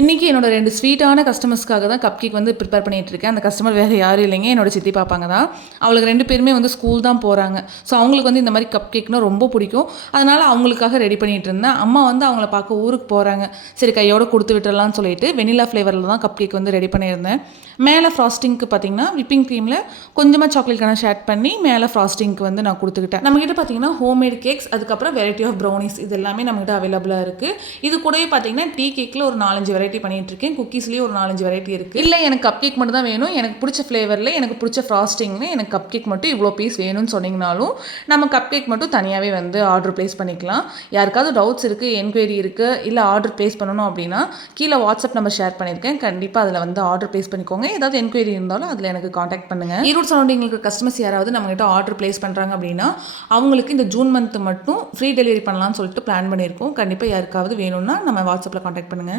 இன்றைக்கி என்னோட 2 ஸ்வீட்டான கஸ்டமர்ஸ்க்காக தான் கப் கேக் வந்து ப்ரிப்பேர் பண்ணிகிட்ருக்கேன். அந்த கஸ்டமர் வேறு யாரும் இல்லைங்க, என்னோட சித்தி பாப்பாங்க தான். அவளுக்கு 2 பேருமே வந்து ஸ்கூல் தான் போகிறாங்க. ஸோ அவங்களுக்கு வந்து இந்த மாதிரி கப் கேக்னால் ரொம்ப பிடிக்கும். அதனால் அவங்களுக்காக ரெடி பண்ணிகிட்டு இருந்தேன். அம்மா வந்து அவங்கள பார்க்க ஊருக்கு போகிறாங்க. சரி கையோடு கொடுத்து விட்டுறலாம்னு சொல்லிட்டு வெனிலா ஃப்ளேவரில் தான் கப் கேக் வந்து ரெடி பண்ணியிருந்தேன். மேலே ஃப்ராஸ்டிங்க்கு பார்த்தீங்கன்னா விப்பிங் க்ரீமில் கொஞ்சமாக சாக்லேட் கணாஷ் ஆட் பண்ணி மேலே ஃப்ராஸ்டிங்க்கு வந்து நான் கொடுத்துக்கிட்டேன். நம்மகிட்ட பார்த்தீங்கன்னா ஹோம்மேட் கேக்ஸ், அதுக்கப்புறம் வெரைட்டி ஆஃப் ப்ரௌனிஸ் இது எல்லாமே நம்மகிட்ட அவைலபிளாக இருக்குது. இது கூடவே பார்த்தீங்கன்னா டீ கேக்கில் ஒரு 4-5 வெரைட்டி பண்ணிகிட்டு இருக்கேன். குக்கீஸ்லேயே ஒரு 4-5 வெரைட்டி இருக்குது. இல்லை எனக்கு கப் கேக் மட்டும் தான் வேணும், எனக்கு பிடிச்ச ஃப்ளேவரில் எனக்கு பிடிச்ச ஃப்ராஸ்டிங்னு எனக்கு கப் கேக் மட்டும் இவ்வளோ பீஸ் வேணும்னு சொன்னீங்கனாலும் நம்ம கப் கேக் மட்டும் தனியாகவே வந்து ஆர்டர் ப்ளேஸ் பண்ணிக்கலாம். யாருக்காவது டவுட்ஸ் இருக்குது, என்கொயரி இருக்குது, இல்லை ஆர்டர் ப்ளேஸ் பண்ணணும் அப்படின்னா கீழே வாட்ஸ்அப் நம்பர் ஷேர் பண்ணியிருக்கேன். கண்டிப்பாக அதில் வந்து ஆர்டர் ப்ளேஸ் பண்ணிக்கோங்க. ஏதாவது என்கொயரி இருந்தாலும் அதில் எனக்கு காண்டாக்ட் பண்ணுங்கள். ஈரோடு சரௌண்டிங்களுக்கு கஸ்டமர்ஸ் யாராவது நம்மகிட்ட ஆர்டர் ப்ளேஸ் பண்ணுறாங்க அப்படின்னா அவங்களுக்கு இந்த ஜூன் மந்த் மட்டும் ஃப்ரீ டெலிவரி பண்ணலாம்னு சொல்லிட்டு பிளான் பண்ணியிருக்கோம். கண்டிப்பாக யாருக்காவது வேணும்னா நம்ம வாட்ஸ்அப்பில் காண்டாக்ட் பண்ணுங்கள்.